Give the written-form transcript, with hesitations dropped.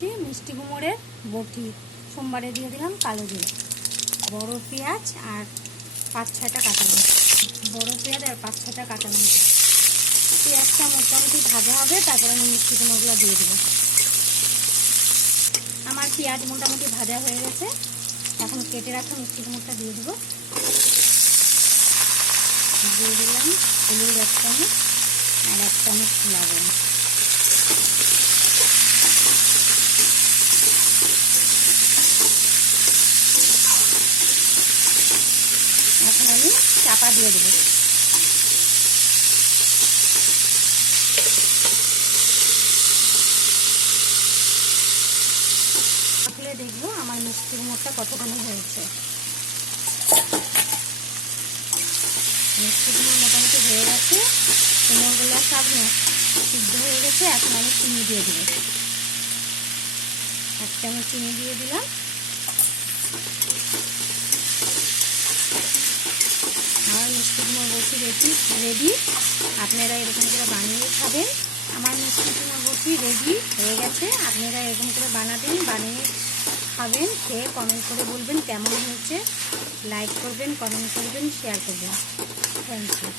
মিষ্টি কুমড়ের বটি সোমবারে দিয়ে দিলাম কালো জিরে, বড় পেঁয়াজ আর 5-6টা কাঁচা লঙ্কা, বড় পেঁয়াজ আর 5-6টা কাঁচা লঙ্কা। পেঁয়াজটা মোটামুটি ভাজা হবে, তারপরে আমি মিষ্টি কুমড়োগুলো দিয়ে দেবো। আমার পেঁয়াজ মোটামুটি ভাজা হয়ে গেছে, এখন কেটে রাখা মিষ্টি কুমড়োটা দিয়ে দেবো। দিয়ে দিলাম হলুদ 1 চামচ আর 1 চামচ লবণ। এখন আমি চাপা দিয়ে দেবো। খুলে দেখবো আমার মিষ্টি কুমড়োটা কতখানি হয়েছে। মিষ্টি কুমড়ো মোটামুটি হয়ে গেছে, কুমড়োগুলো সব সিদ্ধ হয়ে গেছে। এখন আমি চিনি দিয়ে দেবো, 1 চামচ চিনি দিয়ে দিলাম। আমার মিষ্টি কুমড়ো বড়ি রেডি। আপনারা এরকম করে বানিয়ে খাবেন। আমার মিষ্টি কুমড়ো বড়ি রেডি হয়ে গেছে, আপনারা এরকম করে বানাবেন, বানিয়ে খাবেন। খেয়ে কমেন্ট করে বলবেন কেমন হয়েছে। লাইক করবেন, কমেন্ট করবেন, শেয়ার করবেন। Thank you.